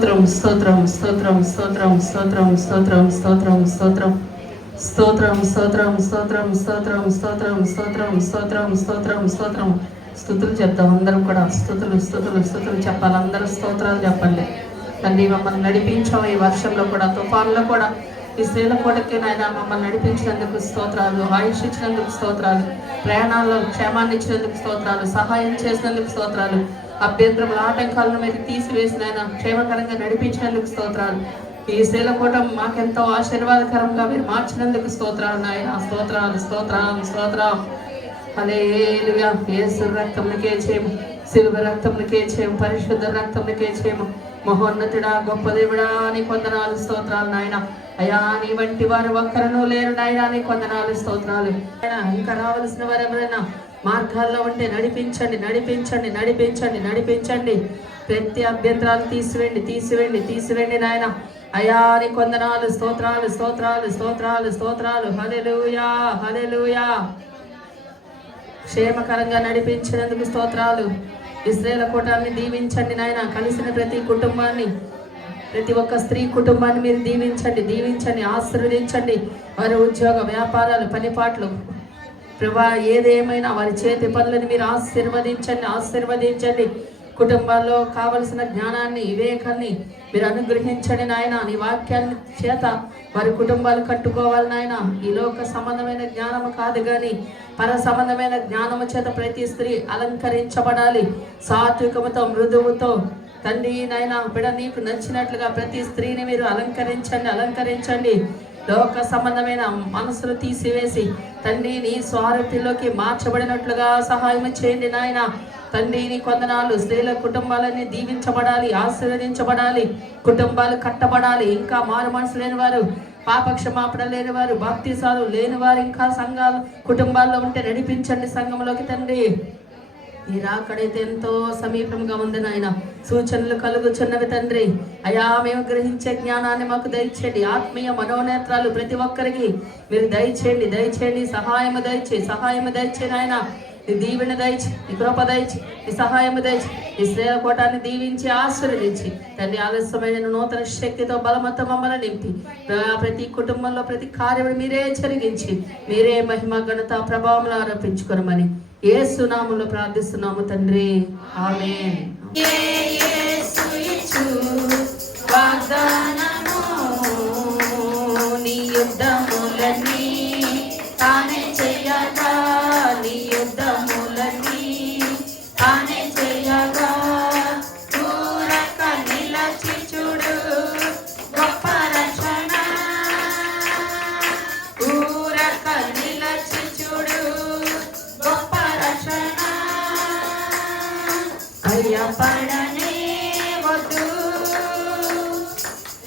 స్తోత్రం స్తోత్రం స్తోత్రం స్తోత్రం స్తోత్రం స్తోత్రం స్తోత్రం స్తోత్రం స్తోత్రం స్తోత్రం స్తోత్రం స్తోత్రం స్తోత్రం స్తోత్రం స్తోత్రం స్తోత్రం స్థుతులు చెప్తాం అందరం కూడా స్థుతులు స్థుతులు స్థుతులు చెప్పాలి అందరూ స్తోత్రాలు చెప్పండి తండ్రి మమ్మల్ని నడిపించాం ఈ వర్షంలో కూడా తుఫాన్లో కూడా ఈ స్త్రీల కోటకి నాయన మమ్మల్ని నడిపించినందుకు స్తోత్రాలు ఆయుష్ ఇచ్చినందుకు స్తోత్రాలు ప్రయాణాల్లో క్షేమాన్ని ఇచ్చినందుకు స్తోత్రాలు సహాయం చేసినందుకు స్తోత్రాలు అభ్యంతరముల ఆటంకాలను మీరు తీసివేసిన ఆయన క్షేమకరంగా నడిపించినందుకు స్తోత్రాలు. ఈ స్త్రీల మాకెంతో ఆశీర్వాదకరంగా మీరు మార్చినందుకు స్తోత్రాలు నాయన. స్తోత్రాలు స్తోత్రాలు స్తోత్రం అలేలుగా ఏసు రక్తమునికే చేయము శిలువ రక్తమునికే చేయము పరిశుద్ధ రక్తమునికే చేయము మహోన్నతుడా గొప్ప దేవుడా అని కొందనాలు స్తోత్రాలు నాయన. అయా నీ వంటి వారు ఒక్కరను లేరు నాయనా. నీ కొందనాలు స్తోత్రాలు. ఇంకా రావలసిన వారు ఎవరైనా మార్గాల్లో ఉంటే నడిపించండి నడిపించండి నడిపించండి నడిపించండి. ప్రతి అభ్యంతరాలు తీసివేయండి తీసివేయండి తీసివేండి నాయన. అయాని కొందనాలు స్తోత్రాలు స్తోత్రాలు స్తోత్రాలు స్తోత్రాలు. హలెలుయా హలెలుయా క్షేమకరంగా నడిపించినందుకు స్తోత్రాలు. ఇస్రేల కూటాన్ని దీవించండి నాయన. కలిసిన ప్రతి కుటుంబాన్ని ప్రతి ఒక్క స్త్రీ కుటుంబాన్ని మీరు దీవించండి దీవించండి ఆశీర్వదించండి. వారి ఉద్యోగ వ్యాపారాలు పనిపాట్లు ప్రభా ఏదేమైనా వారి చేతి పనులను మీరు ఆశీర్వదించండి ఆశీర్వదించండి. కుటుంబాల్లో కావలసిన జ్ఞానాన్ని వివేకాన్ని మీరు అనుగ్రహించండి నాయన. నీ వాక్యాన్ని చేత వారి కుటుంబాలు కట్టుకోవాలి నాయన. ఈ లోక సంబంధమైన జ్ఞానము కాదు కానీ పర సంబంధమైన జ్ఞానము చేత ప్రతి స్త్రీ అలంకరించబడాలి. సాత్వికముతో మృదువుతో. తండ్రి నాయన బిడ నీకు నచ్చినట్లుగా ప్రతి స్త్రీని మీరు అలంకరించండి అలంకరించండి. లోక సంబంధమైన మనసులు తీసివేసి తండ్రి నీ స్వారథ్యంలోకి మార్చబడినట్లుగా సహాయం చేయండి నాయన. తండ్రి నీ కొందనాలు స్త్రీల కుటుంబాలన్నీ దీవించబడాలి ఆశీర్వదించబడాలి కుటుంబాలు కట్టబడాలి ఇంకా మారు మనసు లేని వారు పాపక్షమాపణ లేని వారు బాప్తీసాలు లేని వారు ఇంకా సంఘాలు కుటుంబాల్లో ఉంటే నడిపించండి సంఘంలోకి తండ్రి. ఈ రాకడైతే ఎంతో సమీపంగా ఉంది నాయన. సూచనలు కలుగుచున్నవి తండ్రి. అయా మేము గ్రహించే జ్ఞానాన్ని మాకు దయచేయండి. ఆత్మీయ మనోనేత్రాలు ప్రతి ఒక్కరికి మీరు దయచేయండి దయచేయండి. సహాయము దయచేయి సహాయము దయచే నాయన. నీ దీవెన దయచి నీ కృప దయచి నీ సహాయము దయచి నీ శ్రేయ కోటాన్ని దీవించి ఆశీర్వదించి తండ్రి ఆలస్యమైన నూతన శక్తితో బలమతో మమ్మల్ని నింపి ప్రతి కుటుంబంలో ప్రతి కార్యము మీరే జరిగించి మీరే మహిమ ఘనత ప్రభావం ఆరోపించుకోరమని ఏ సునాములు ప్రార్థిస్తున్నాము తండ్రి. ఆమె వాగ్దానము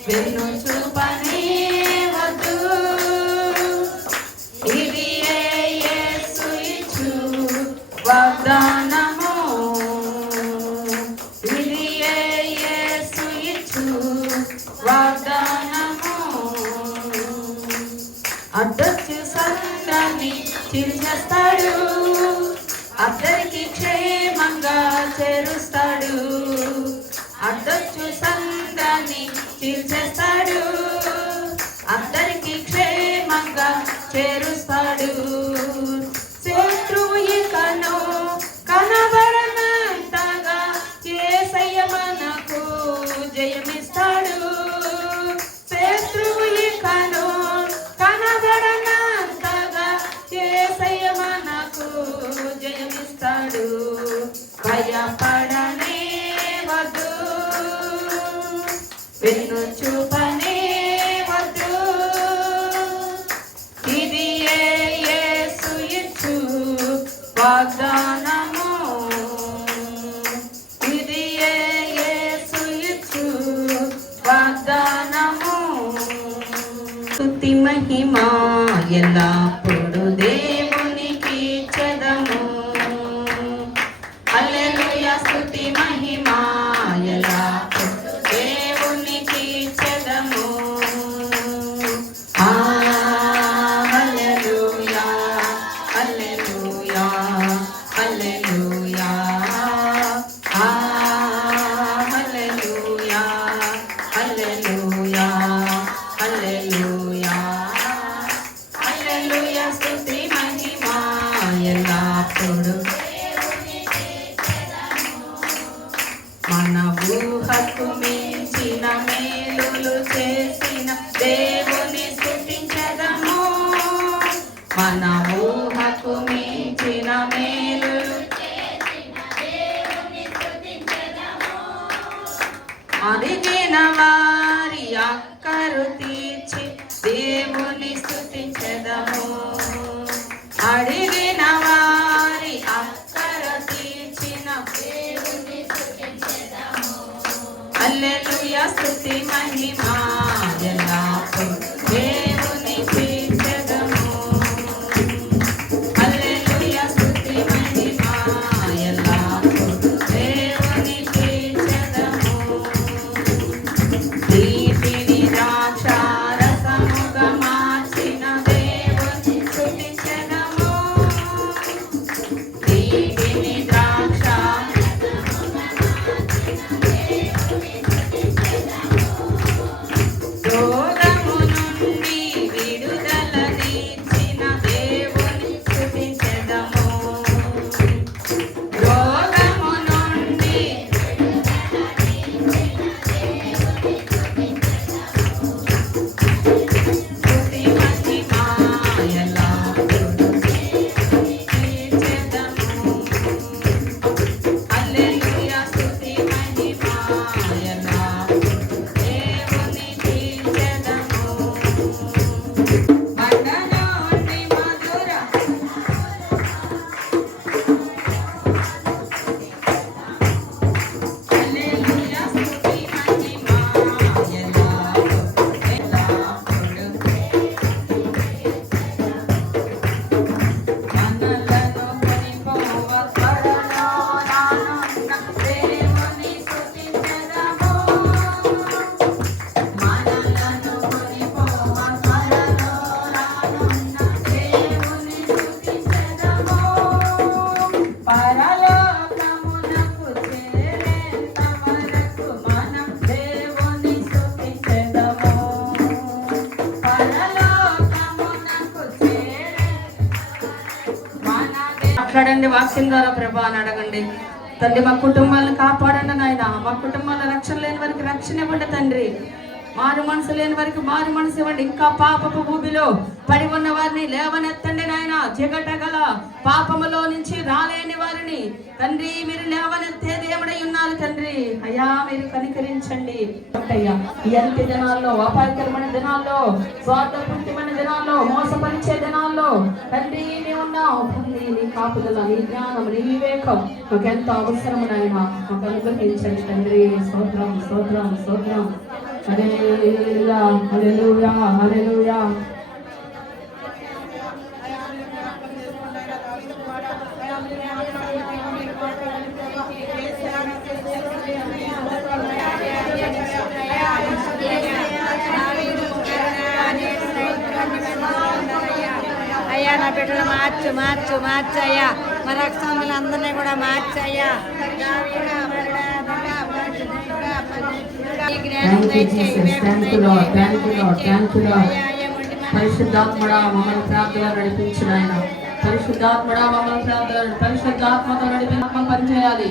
వెన్ను చూపనే still just 呐，耶呐 మన ఊహకు మించిన మేలు అరిగినవా మాట్లాడండి వాక్యం ద్వారా ప్రభా అని అడగండి. తండ్రి మా కుటుంబాలను కాపాడండి నాయన. మా కుటుంబాల రక్షణ లేని వారికి రక్షణ ఇవ్వండి తండ్రి. మారు మనసు లేని వారికి మారు మనసు ఇవ్వండి. ఇంకా పాపపు భూమిలో పడి ఉన్న వారిని లేవనెత్తండి నాయన. జగటగల పాపములో నుంచి రాలేని వారిని తండ్రి మీరు లేవనెత్తే దేవుడై ఉన్నారు తండ్రి. అయ్యా మీరు కనికరించండి. అయ్యా ఈ అంత్య దినాల్లో అపాయకరమైన దినాల్లో స్వార్థపూర్తిమైన దినాల్లో మోసపరిచే దినాల్లో తండ్రి నీ ఉన్నావు. తండ్రి నీ కాపుదల నీ జ్ఞానం నీ వివేకం మాకు ఎంత అవసరం నాయన. మాకు అనుగ్రహించండి తండ్రి. స్తోత్రం స్తోత్రం స్తోత్రం. హల్లెలూయా హల్లెలూయా హల్లెలూయా అయ్యా నా బిడ్డలు మార్చు మార్చు మార్చు అయ్యా మా రక్షణలు అందరినీ కూడా మార్చు అయ్యా Thank you, Jesus. Thank you, Lord. Thank you, Lord. Thank you, Lord. పరిశుద్ధాత్మడా మమ్మల్ని ప్రార్థన నడిపించిన ఆయన పరిశుద్ధాత్మడా మమ్మల్ని ప్రార్థన పరిశుద్ధాత్మతో నడిపి ఆత్మ పనిచేయాలి.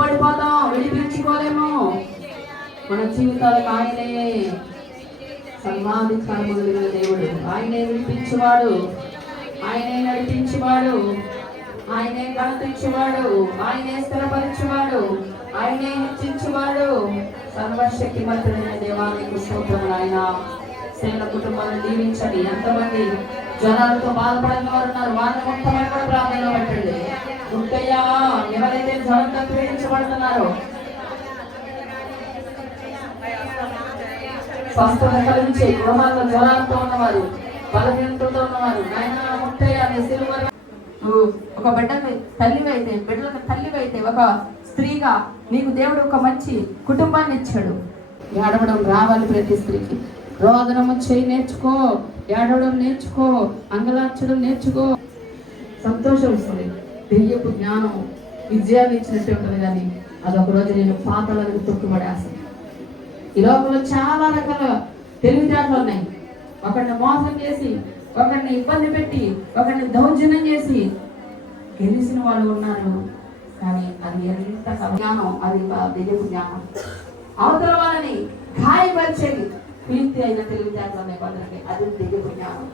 పడిపోతాం విడిపించుకోలేము మన జీవితాలకు ఆయనే సర్వాధికారము కలిగిన దేవుడు. ఆయనే విడిపించేవాడు. ఆయనే నడిపించేవాడు. ఆయనే కనిపించేవాడు ఆయనే స్థిరపరిచేవాడు. ఆయనే హెచ్చించేవాడు. సర్వశక్తి మంత్రుడైన దేవానికి స్తోత్రములు ఆయన సేన కుటుంబాలను దీవించండి. ఎంతమంది జనాలతో బాధపడిన వారు ఉన్నారు. వారిని మొత్తమై కూడా ప్రార్థనలో పెట్టండి? ముక్కయ్యా ఎవరైతే జ్వరంతో పీడించబడుతున్నారో స్వస్థత కలిగించే గృహాల్లో జ్వరాలతో ఉన్నవారు బలహీనతతో ఉన్నవారు నాయన ముట్టయ్య నీ సిలువ నువ్వు ఒక బిడ్డకి అయితే బిడ్డలకు తల్లివి అయితే ఒక స్త్రీగా నీకు దేవుడు ఒక మంచి కుటుంబాన్ని ఇచ్చాడు. ఏడవడం రావాలి ప్రతి స్త్రీకి. రోదనము చేయి నేర్చుకో ఏడవడం నేర్చుకో అంగలార్చడం నేర్చుకో. సంతోషం వస్తుంది. దెయ్యపు జ్ఞానం విజయాన్ని ఇచ్చినట్టు ఉంటుంది కానీ అదొక రోజు నేను పాతలకు తొక్కుబడేస్తాను ఈ లోకంలో చాలా రకాల తెలివితేటలు ఉన్నాయి. ఒకరిని మోసం చేసి ఒకరిని ఇబ్బంది పెట్టి ఒకరిని దౌర్జన్యం చేసి గెలిచిన వాళ్ళు ఉన్నారు. కానీ అది ఎంత జ్ఞానం అది దెయ్యపు జ్ఞానం. అవతల వాళ్ళని గాయపరిచేది కీర్తి అయిన తెలివితేటలు ఉన్నాయి కొందరికి. అది దెయ్యపు జ్ఞానం.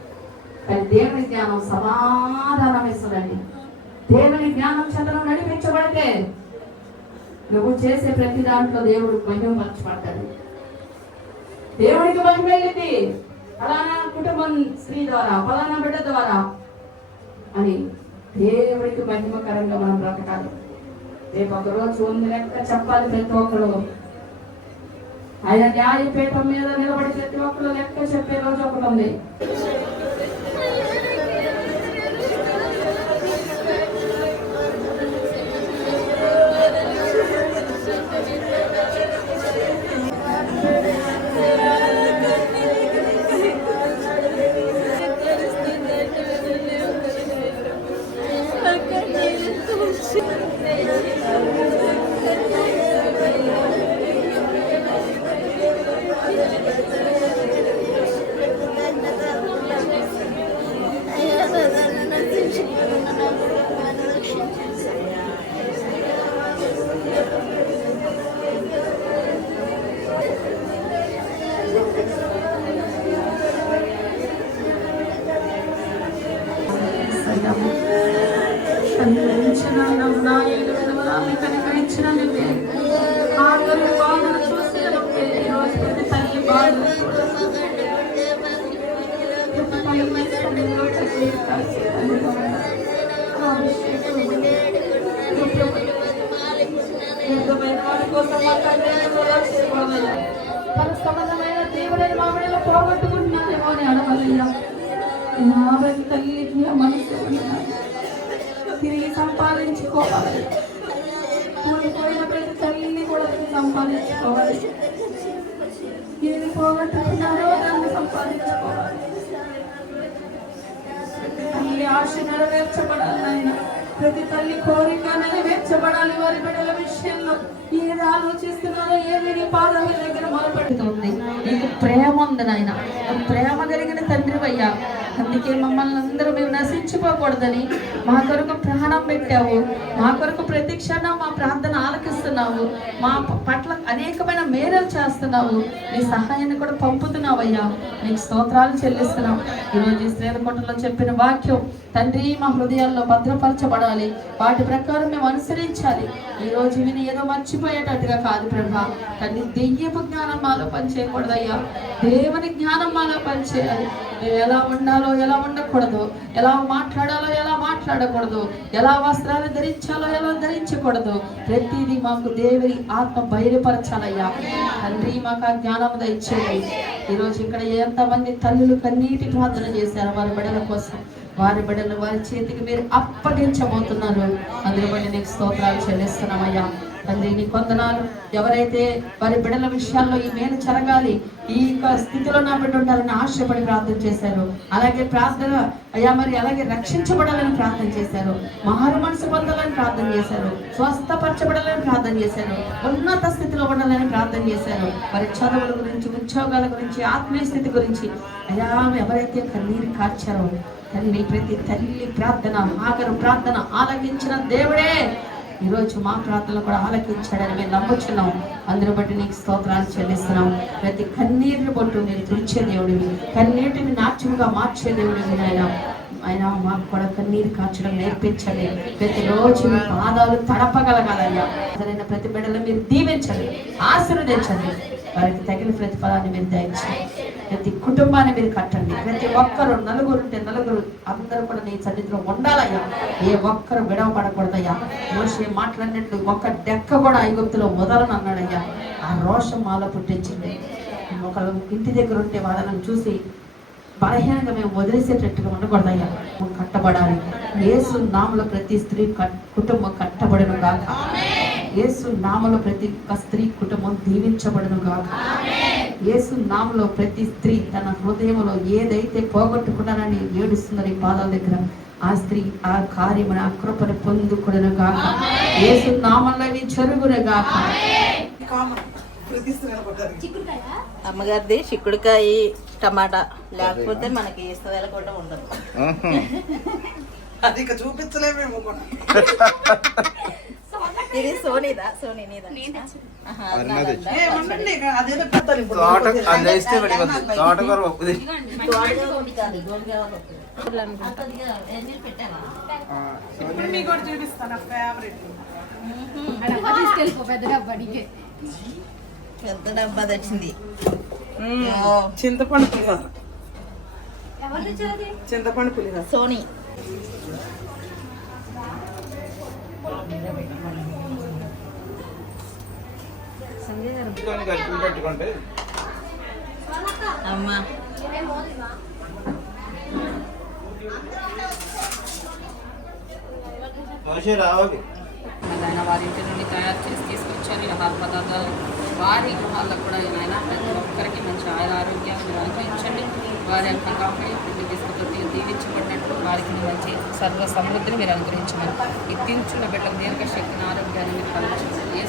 కానీ దేవుని జ్ఞానం సమాధానం ఇస్తుందండి. దేవుని జ్ఞానం చంద్రం నడిపించబడితే నువ్వు చేసే ప్రతి దాంట్లో దేవుడు మహిమపరచబడతాడు దేవునికి మహిమ వెళ్ళింది ఫలానా కుటుంబం స్త్రీ ద్వారా ఫలానా బిడ్డ ద్వారా అని దేవుడికి మహిమకరంగా మనం బ్రతకాలి. రేపు ఒక రోజు ఉంది లెక్క చెప్పాలి ప్రతి ఒక్కరు. ఆయన న్యాయపీఠం మీద నిలబడి ప్రతి ఒక్కరు లెక్క చెప్పే రోజు ఒకటి ఉంది. করছি తల్లిగా ఉన్న ఆ అభిషేకం. యుద్ధమైన వారి కోసం మా కన్నీరు రక్షించబడవయ్యా. పర సంబంధమైన దేవుడైన పోగొట్టుకుంటున్నారేమో అని అడవలయ్యా నా మనసు తిరిగి సంపాదించుకోవాలి సంపాదించుకోవాలి ఏది పోగొట్టుకున్నారో దాన్ని సంపాదించుకోవాలి ప్రతి తల్లి ఆశ నెరవేర్చబడాలి నాయన ప్రతి తల్లి కోరిక నెరవేర్చబడాలి వారి బిడ్డల విషయంలో. ఏది ఆలోచిస్తున్నారో ఏది పాదాల దగ్గర మొదలుపెడుతుంది నీకు ప్రేమ ఉంది నాయన. ప్రేమ కలిగిన తండ్రి అయ్యా అందుకే మమ్మల్ని అందరూ మేము నశించిపోకూడదని మా కొరకు ప్రాణం పెట్టావు. మా కొరకు ప్రతి క్షణం మా ప్రార్థన ఆలకిస్తున్నావు. మా పట్ల అనేకమైన మేరలు చేస్తున్నావు. నీ సహాయాన్ని కూడా పంపుతున్నావయ్యా. నీకు స్తోత్రాలు చెల్లిస్తున్నాం. ఈరోజు ఈ శ్రీలకొండలో చెప్పిన వాక్యం తండ్రి మా హృదయాల్లో భద్రపరచబడాలి. వాటి ప్రకారం మేము అనుసరించాలి. ఈరోజు విని ఏదో మర్చిపోయేటట్టుగా కాదు ప్రభా. తండ్రి దెయ్యపు జ్ఞానం మాలో పనిచేయకూడదయ్యా. దేవుని జ్ఞానం మాలో పనిచేయాలి. ఎలా ఉండాలో ఎలా ఉండకూడదు? ఎలా మాట్లాడాలో ఎలా మాట్లాడకూడదు? ఎలా వస్త్రాలు ధరించాలో ఎలా ధరించకూడదు? ప్రతిదీ మాకు దేవుని ఆత్మ బయలుపరచాలయ్యా. తండ్రి మాకు ఆ జ్ఞానం దయచేయండి. ఈరోజు ఇక్కడ ఎంతమంది తల్లులు కన్నీటి ప్రార్థన చేశారు వారి బిడ్డల కోసం. వారి బిడ్డలు వారి చేతికి మీరు అప్పగించబోతున్నారు. అందులో బట్టి నీకు స్తోత్రాలు చెల్లిస్తున్నామయ్యా. తండ్రి నీ కొందనాలు ఎవరైతే వారి బిడ్డల విషయాల్లో ఈ మేలు జరగాలి ఈ యొక్క స్థితిలో నా బిడ్డ ఉండాలని ఆశపడి ప్రార్థన చేశారు. అలాగే ప్రార్థన అయ్యా మరి అలాగే రక్షించబడాలని ప్రార్థన చేశారు. మహారు మనసు పొందాలని ప్రార్థన చేశారు. స్వస్థపరచబడాలని ప్రార్థన చేశారు. ఉన్నత స్థితిలో ఉండాలని ప్రార్థన చేశారు. వారి చదువుల గురించి ఉద్యోగాల గురించి ఆత్మీయ స్థితి గురించి అయ్యా ఎవరైతే కన్నీరు కార్చారో తల్లి ప్రతి తల్లి ప్రార్థన ఆఖరు ప్రార్థన ఆలకించిన దేవుడే ఈరోజు మా ప్రార్థనలు కూడా ఆలకించాడని మేము నమ్ముచున్నాం. అందరి బట్టి నీకు స్తోత్రాలు చెల్లిస్తున్నాం. ప్రతి కన్నీరు బొట్టు నేను తుడిచే దేవుడివి. కన్నీటిని నాట్యంగా మార్చే దేవుడివి నాయన. ఆయన మాకు కూడా కన్నీరు కాచడం నేర్పించండి ప్రతిరోజు మీ పాదాలు తడపగలగాలయ్యా. సరైన ప్రతి బిడ్డలు మీరు దీవించండి ఆశీర్వదించండి. వారికి తగిన ప్రతిఫలాన్ని మీరు దయచేయండి. ప్రతి కుటుంబాన్ని మీరు కట్టండి. ప్రతి ఒక్కరు నలుగురు ఉంటే నలుగురు అందరూ కూడా నీ సన్నిధిలో ఉండాలయ్యా. ఏ ఒక్కరు విడవపడకూడదయ్యా మోసే మాట్లాడినట్లు ఒక్క డెక్క కూడా ఐగుప్తులో మొదలను అన్నాడయ్యా. ఆ రోషం మాలో పుట్టించింది. ఒకరు ఇంటి దగ్గర ఉంటే వాళ్ళని చూసి బలహీనంగా మేము వదిలేసేటట్టుగా ఉండకూడదయ్యా. మేము కట్టబడాలి. యేసు నామలో ప్రతి స్త్రీ కట్- కుటుంబం కట్టబడను గాక. యేసు నామలో ప్రతి ఒక్క స్త్రీ కుటుంబం దీవించబడను గాక. యేసు నామలో ప్రతి స్త్రీ తన హృదయంలో ఏదైతే పోగొట్టుకున్నానని ఏడుస్తుందో నీ పాదాల దగ్గర ఆ స్త్రీ ఆ కార్యమును ఆ కృపను పొందుకుడను గాక. యేసు నామంలో జరుగును గాక. అమ్మగారిది చిక్కుడుకాయ టమాటా. లేకపోతే మనకి ఇస్తవేల కూడా ఉండదు. అది ఇక చూపించలేమేమో ఇది సోనీదా? సోనీ చూపిస్తాను పెద్ద డబ్బా తెచ్చింది. చింతపండు పులిహోర. చింతపండు పులిహోర. సోనీ. అమ్మా. రావాలి. ఆయన వారి ఇంటి నుండి తయారు చేసి తీసుకొచ్చారు ఈ ఆహార పదార్థాలు వారి గృహాల్లో కూడా ఆయన ప్రతి ఒక్కరికి మంచి ఆయుర ఆరోగ్యాన్ని అనుభవించండి వారి యొక్క కాపీ పిండి తీసుకుతోటి దీవించబడినట్లు వారికి మంచి సర్వ సమృద్ధిని మీరు అనుగ్రహించమని. ఈ బిడ్డ బిడ్డల దీర్ఘశక్తిని ఆరోగ్యాన్ని మీరు కలిగించండి